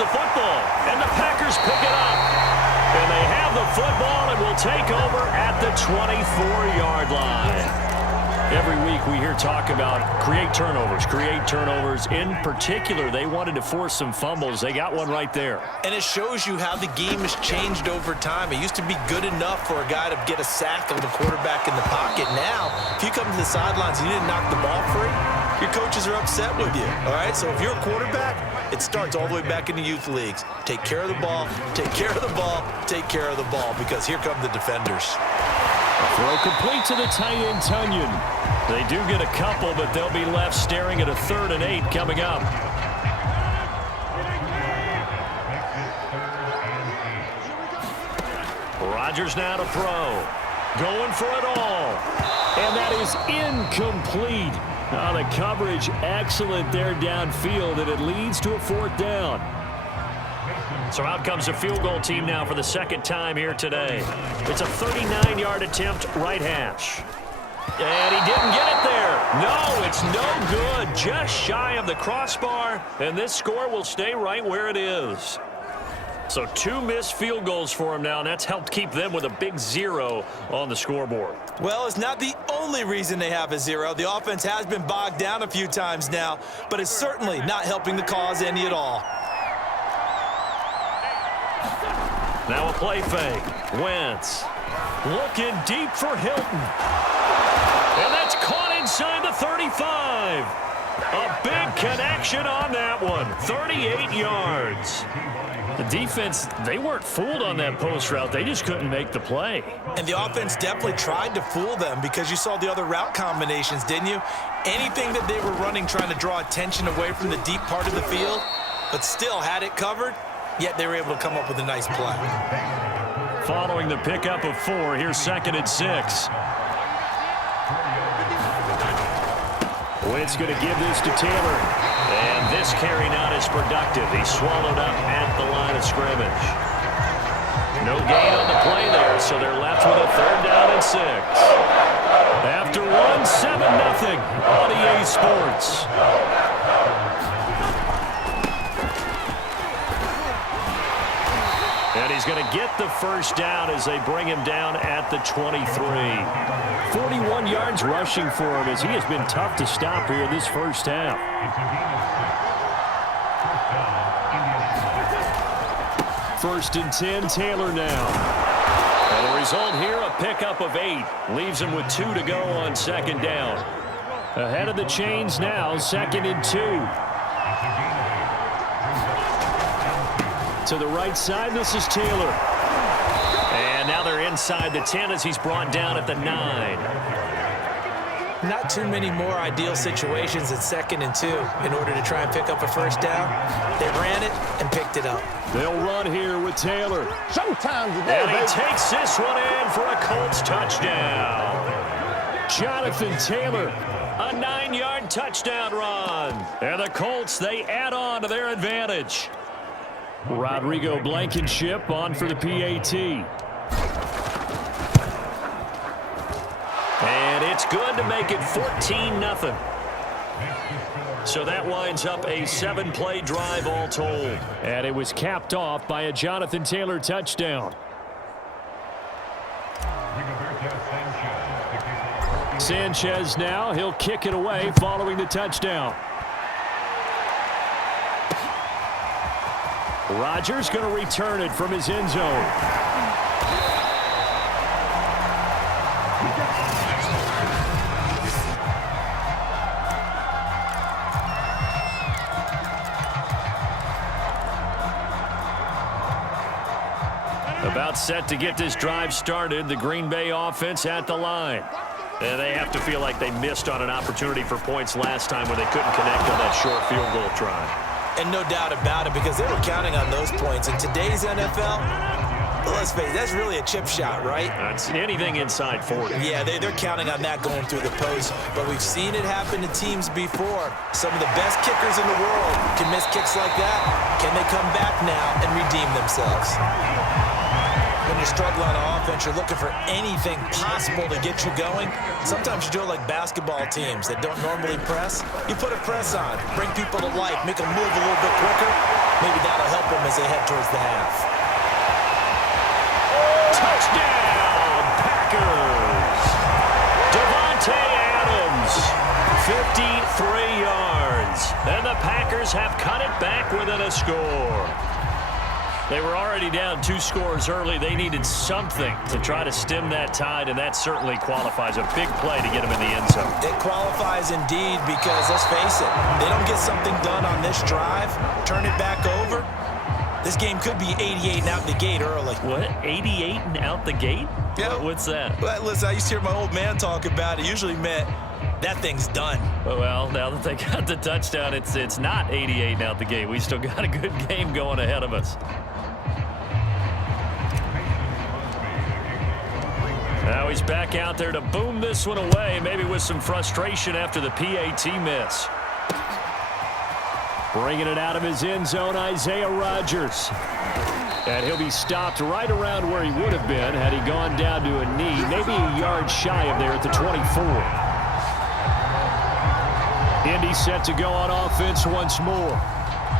the football, and the Packers pick it up. And they have the football and will take over at the 24-yard line. Every week we hear talk about create turnovers. In particular, they wanted to force some fumbles. They got one right there. And it shows you how the game has changed over time. It used to be good enough for a guy to get a sack of the quarterback in the pocket. Now, if you come to the sidelines and you didn't knock the ball free, your coaches are upset with you. All right, so if you're a quarterback, it starts all the way back in the youth leagues. Take care of the ball, take care of the ball, take care of the ball, because here come the defenders. Throw complete to the tight end, Tunyon. They do get a couple, but they'll be left staring at a 3rd and 8 coming up. Rodgers now to throw. Going for it all. And that is incomplete. Oh, the coverage excellent there downfield, and it leads to a 4th down. So out comes a field goal team now for the 2nd time here today. It's a 39-yard attempt, right hash. And he didn't get it there. No, it's no good. Just shy of the crossbar, and this score will stay right where it is. So 2 missed field goals for him now, and that's helped keep them with a big 0 on the scoreboard. Well, it's not the only reason they have a 0. The offense has been bogged down a few times now, but it's certainly not helping the cause any at all. Now a play fake. Wentz looking deep for Hilton. And that's caught inside the 35. A big connection on that one. 38 yards. The defense, they weren't fooled on that post route. They just couldn't make the play. And the offense definitely tried to fool them, because you saw the other route combinations, didn't you? Anything that they were running trying to draw attention away from the deep part of the field, but still had it covered, yet they were able to come up with a nice play. Following the pickup of 4, here's 2nd and 6. Wentz going to give this to Taylor. And this carry not as productive. He's swallowed up at the line of scrimmage. No gain on the play there, so they're left with a 3rd down and 6. After 1, 7-0 on EA Sports. And he's going to get the 1st down as they bring him down at the 23. 41 yards rushing for him, as he has been tough to stop here this first half. 1st and 10, Taylor now. And the result here, a pickup of 8. Leaves him with 2 to go on 2nd down. Ahead of the chains now, 2nd and 2. To the right side, this is Taylor. And now they're inside the 10 as he's brought down at the 9. Not too many more ideal situations at 2nd and 2 in order to try and pick up a 1st down. They ran it and picked it up. They'll run here with Taylor. Showtime today, and he takes this one in for a Colts touchdown. Jonathan Taylor, a 9-yard touchdown run. And the Colts, they add on to their advantage. Rodrigo Blankenship on for the PAT. And it's good to make it 14-0. So that winds up a 7-play drive all told. And it was capped off by a Jonathan Taylor touchdown. Sanchez now, he'll kick it away following the touchdown. Rodgers going to return it from his end zone. About set to get this drive started, the Green Bay offense at the line. And they have to feel like they missed on an opportunity for points last time when they couldn't connect on that short field goal try. And no doubt about it, because they were counting on those points. In today's NFL, let's face it, that's really a chip shot, right? That's anything inside 40. Yeah, they're counting on that going through the post. But we've seen it happen to teams before. Some of the best kickers in the world can miss kicks like that. Can they come back now and redeem themselves? When you're struggling on offense, you're looking for anything possible to get you going. Sometimes you do it like basketball teams that don't normally press. You put a press on, bring people to life, make them move a little bit quicker. Maybe that'll help them as they head towards the half. Touchdown, Packers! Devontae Adams, 53 yards. And the Packers have cut it back within a score. They were already down 2 scores early. They needed something to try to stem that tide, and that certainly qualifies. A big play to get them in the end zone. It qualifies indeed because, let's face it, they don't get something done on this drive, turn it back over, this game could be 88 and out the gate early. What? 88 and out the gate? Yeah. What's that? Well, listen, I used to hear my old man talk about it. Usually meant that thing's done. Well, now that they got the touchdown, it's not 88 and out the gate. We still got a good game going ahead of us. Now he's back out there to boom this one away, maybe with some frustration after the PAT miss. Bringing it out of his end zone, Isaiah Rodgers. And he'll be stopped right around where he would have been had he gone down to a knee, maybe a yard shy of there at the 24. Indy set to go on offense once more.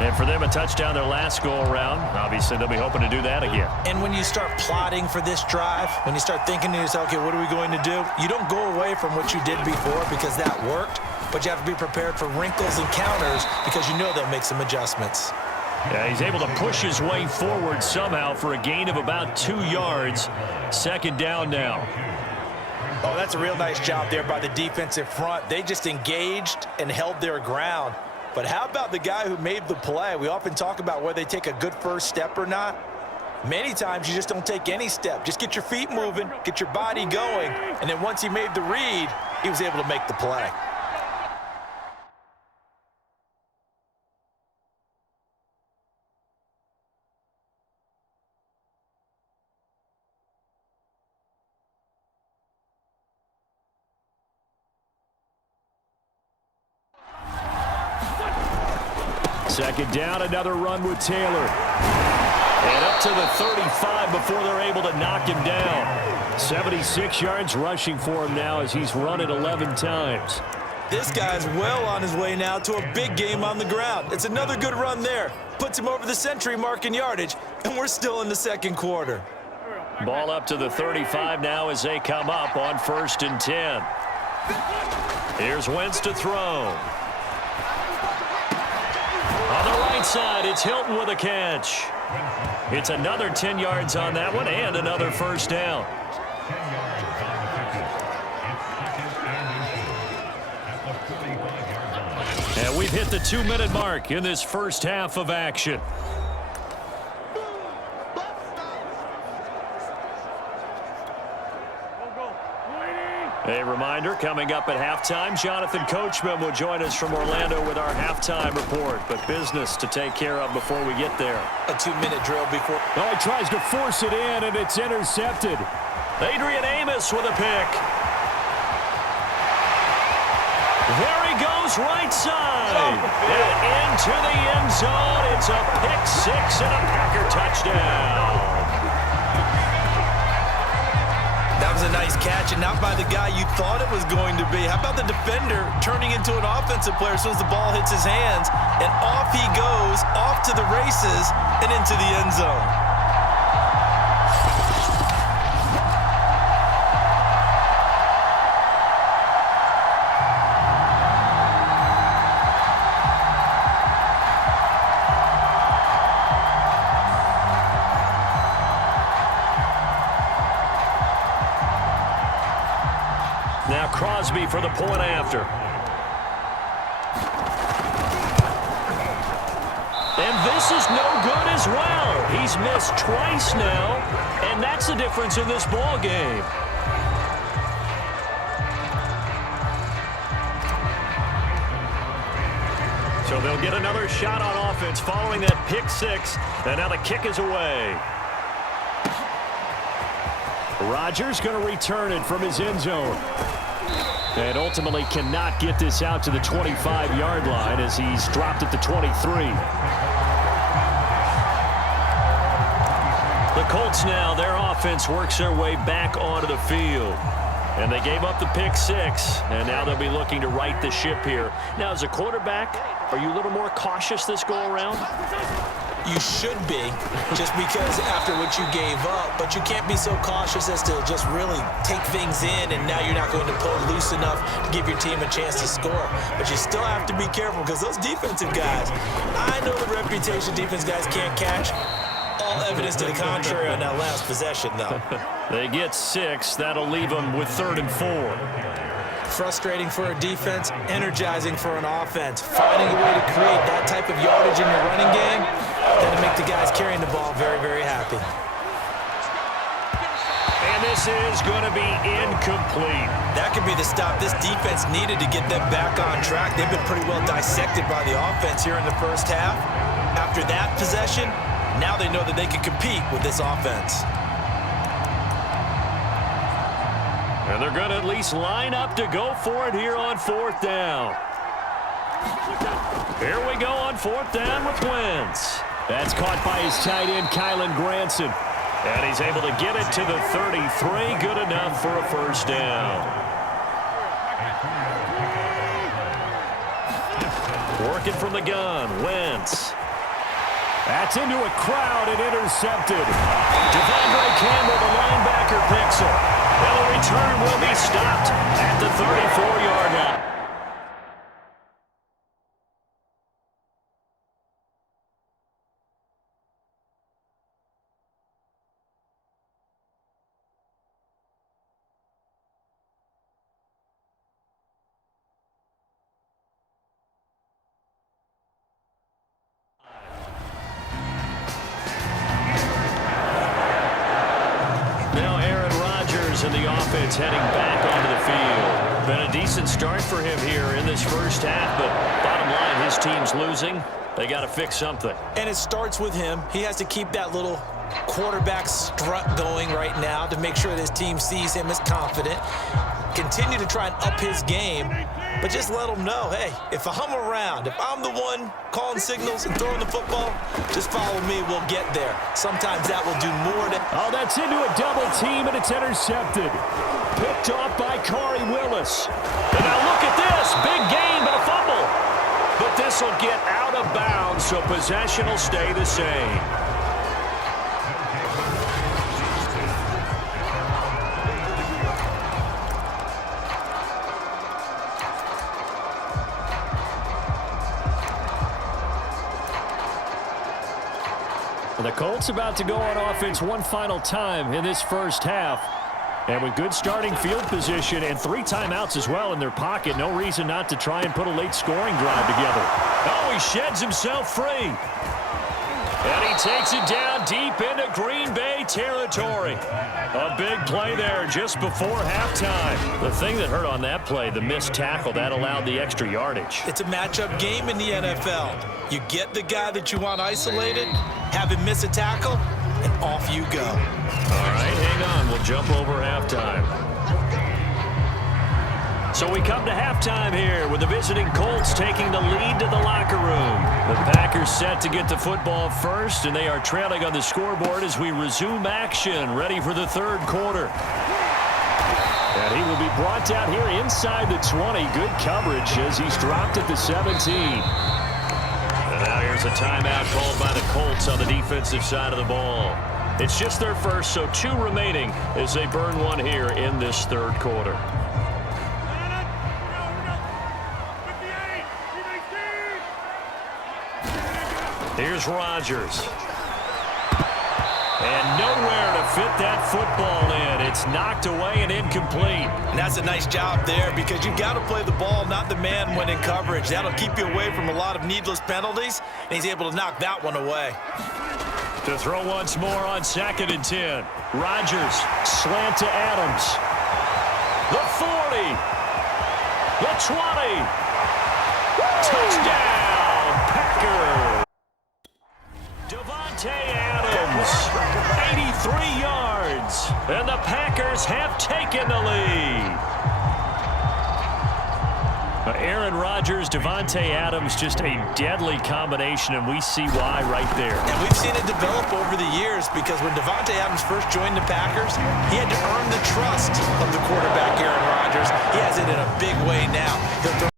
And for them, a touchdown their last go-around. Obviously, they'll be hoping to do that again. And when you start plotting for this drive, when you start thinking to yourself, okay, what are we going to do? You don't go away from what you did before because that worked, but you have to be prepared for wrinkles and counters because you know they'll make some adjustments. Yeah, he's able to push his way forward somehow for a gain of about 2 yards. Second down now. Oh, that's a real nice job there by the defensive front. They just engaged and held their ground. But how about the guy who made the play? We often talk about whether they take a good first step or not. Many times you just don't take any step. Just get your feet moving, get your body going, and then once he made the read, he was able to make the play. Second down, another run with Taylor. And up to the 35 before they're able to knock him down. 76 yards rushing for him now as he's run it 11 times. This guy's well on his way now to a big game on the ground. It's another good run there. Puts him over the century mark in yardage, and we're still in the second quarter. Ball up to the 35 now as they come up on 1st and 10. Here's Wentz to throw. On the right side, it's Hilton with a catch. It's another 10 yards on that one and another first down. And we've hit the 2-minute mark in this first half of action. A reminder, coming up at halftime, Jonathan Coachman will join us from Orlando with our halftime report. But business to take care of before we get there. A 2-minute drill before. Oh, he tries to force it in, and it's intercepted. Adrian Amos with a pick. There he goes, right side. And into the end zone. It's a pick six and a Packer touchdown. That was a nice catch, and not by the guy you thought it was going to be. How about the defender turning into an offensive player as soon as the ball hits his hands, and off he goes, off to the races, and into the end zone. Now Crosby for the point after. And this is no good as well. He's missed twice now, and that's the difference in this ball game. So they'll get another shot on offense following that pick six, and now the kick is away. Rodgers going to return it from his end zone. And ultimately cannot get this out to the 25-yard line as he's dropped at the 23. The Colts now, their offense works their way back onto the field. And they gave up the pick six, and now they'll be looking to right the ship here. Now, as a quarterback, are you a little more cautious this go-around? You should be, just because after what you gave up, but you can't be so cautious as to just really take things in, and now you're not going to pull loose enough to give your team a chance to score. But you still have to be careful because those defensive guys, I know the reputation defense guys can't catch. All evidence to the contrary on that last possession, though. They get 6. That'll leave them with 3rd and 4. Frustrating for a defense, energizing for an offense. Finding a way to create that type of yardage in your running game, that'll make the guys carrying the ball very, very happy. And this is going to be incomplete. That could be the stop this defense needed to get them back on track. They've been pretty well dissected by the offense here in the first half. After that possession, now they know that they can compete with this offense. And they're going to at least line up to go for it here on 4th down. Here we go on 4th down with Wentz. That's caught by his tight end, Kylen Granson. And he's able to get it to the 33. Good enough for a first down. Working from the gun, Wentz. That's into a crowd and intercepted. Devondre Campbell, the linebacker, picks him. Well, the return will be stopped at the 34-yard line. And the offense heading back onto the field. Been a decent start for him here in this first half, but bottom line, his team's losing. They got to fix something. And it starts with him. He has to keep that little quarterback strut going right now to make sure that his team sees him as confident. Continue to try and up his game, but just let him know, hey, if I'm around, if I'm the one calling signals and throwing the football, just follow me, we'll get there. Sometimes that will do more than... Oh, that's into a double team, and it's intercepted. Picked off by Corey Willis. And now look at this. Big gain, but a fumble. But this will get out of bounds, so possession will stay the same. The Colts about to go on offense one final time in this first half. And with good starting field position and 3 timeouts as well in their pocket, no reason not to try and put a late scoring drive together. Oh, he sheds himself free. And he takes it down deep into Green Bay territory. A big play there just before halftime. The thing that hurt on that play, the missed tackle, that allowed the extra yardage. It's a matchup game in the NFL. You get the guy that you want isolated, have him miss a tackle, and off you go. All right, hang on. We'll jump over halftime. So we come to halftime here with the visiting Colts taking the lead to the locker room. The Packers set to get the football first, and they are trailing on the scoreboard as we resume action, ready for the third quarter. And he will be brought down here inside the 20. Good coverage as he's dropped at the 17. And now here's a timeout called by the Colts on the defensive side of the ball. It's just their first, so 2 remaining as they burn one here in this third quarter. Here's Rodgers. And nowhere to fit that football in. It's knocked away and incomplete. And that's a nice job there because you've got to play the ball, not the man when in coverage. That'll keep you away from a lot of needless penalties, and he's able to knock that one away. To throw once more on 2nd and 10. Rodgers, slant to Adams. The 40. The 20. Touchdown, Packers. Davante Adams, 83 yards, and the Packers have taken the lead. Aaron Rodgers, Davante Adams, just a deadly combination, and we see why right there. And we've seen it develop over the years because when Davante Adams first joined the Packers, he had to earn the trust of the quarterback, Aaron Rodgers. He has it in a big way now. He'll throw